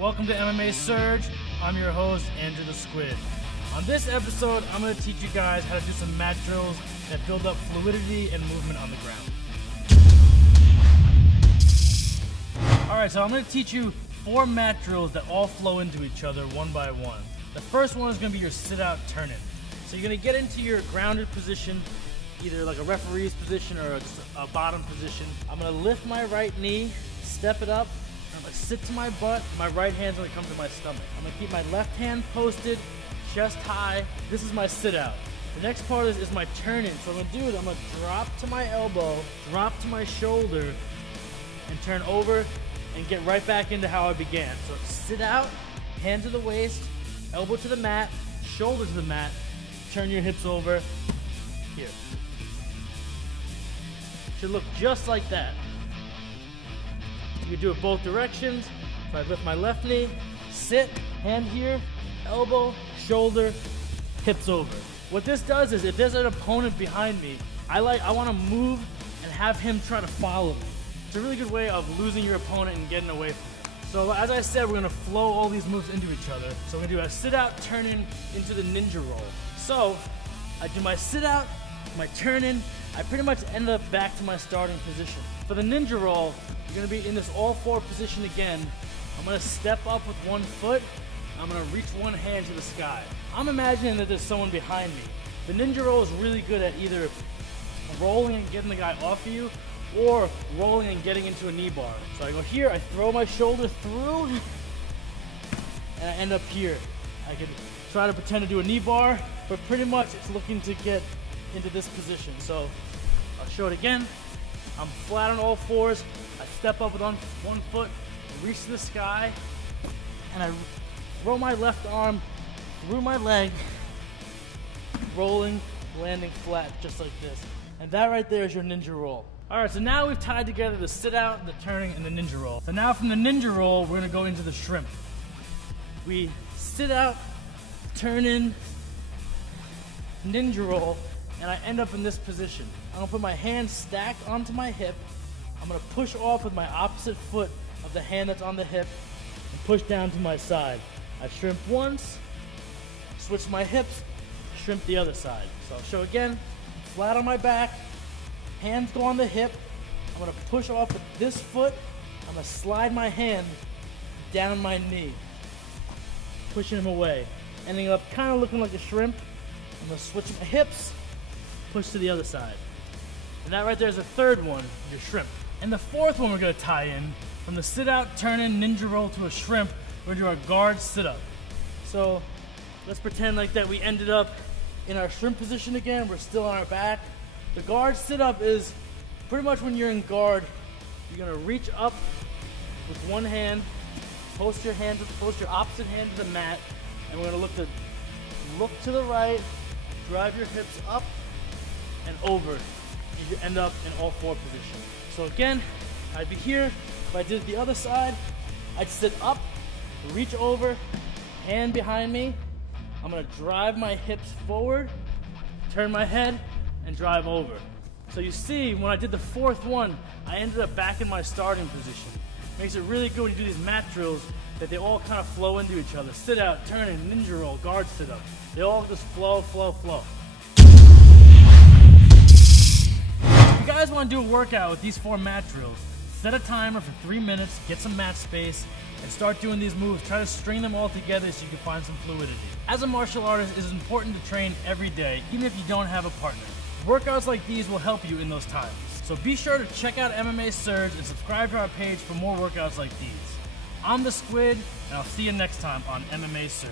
Welcome to MMA Surge. I'm your host, Andrew the Squid. On this episode, I'm going to teach you guys how to do some mat drills that build up fluidity and movement on the ground. Alright, so I'm going to teach you 4 mat drills that all flow into each other one by one. The first one is going to be your sit-out turn-in. So you're going to get into your grounded position, either like a referee's position or just a bottom position. I'm going to lift my right knee, step it up, I'm going to sit to my butt, my right hand's going to come to my stomach. I'm going to keep my left hand posted, chest high. This is my sit out. The next part is my turn in. So what I'm going to do is I'm going to drop to my elbow, drop to my shoulder, and turn over and get right back into how I began. So sit out, hand to the waist, elbow to the mat, shoulder to the mat, turn your hips over, here. Should look just like that. You can do it both directions. So I lift my left knee, sit, hand here, elbow, shoulder, hips over. What this does is if there's an opponent behind me, I want to move and have him try to follow me. It's a really good way of losing your opponent and getting away from it. So as I said, we're going to flow all these moves into each other. So we're going to do a sit out, turn in into the ninja roll. So I do my sit out, my turn in, I pretty much end up back to my starting position. For the ninja roll, you're going to be in this all 4 position again. I'm going to step up with one foot. I'm going to reach one hand to the sky. I'm imagining that there's someone behind me. The ninja roll is really good at either rolling and getting the guy off of you or rolling and getting into a knee bar. So I go here, I throw my shoulder through, and I end up here. I can try to pretend to do a knee bar, but pretty much it's looking to get into this position. So I'll show it again. I'm flat on all 4s. I step up with one foot, reach to the sky, and I throw my left arm through my leg, rolling, landing flat, just like this. And that right there is your ninja roll. All right, so now we've tied together the sit out, the turning, and the ninja roll. So now from the ninja roll, we're gonna go into the shrimp. We sit out, turn in, ninja roll, and I end up in this position. I'm gonna put my hand stacked onto my hip. I'm gonna push off with my opposite foot of the hand that's on the hip and push down to my side. I shrimp once, switch my hips, shrimp the other side. So I'll show again, flat on my back, hands go on the hip. I'm gonna push off with this foot. I'm gonna slide my hand down my knee, pushing him away, ending up kind of looking like a shrimp. I'm gonna switch my hips, push to the other side. And that right there is the third one, your shrimp. And the fourth one we're gonna tie in, from the sit out, turn in, ninja roll to a shrimp, we're gonna do our guard sit up. So let's pretend like that we ended up in our shrimp position again. We're still on our back. The guard sit up is pretty much when you're in guard, you're gonna reach up with one hand, post your opposite hand to the mat, and we're gonna look to the right, drive your hips up and over, and you end up in all 4 positions. So again, I'd be here. If I did it the other side, I'd sit up, reach over, hand behind me. I'm gonna drive my hips forward, turn my head, and drive over. So you see, when I did the 4th one, I ended up back in my starting position. Makes it really good when you do these mat drills that they all kind of flow into each other. Sit out, turn in, ninja roll, guard sit up. They all just flow, flow, flow. If you guys want to do a workout with these 4 mat drills, set a timer for 3 minutes, get some mat space, and start doing these moves. Try to string them all together so you can find some fluidity. As a martial artist, it is important to train every day, even if you don't have a partner. Workouts like these will help you in those times. So be sure to check out MMA Surge and subscribe to our page for more workouts like these. I'm the Squid, and I'll see you next time on MMA Surge.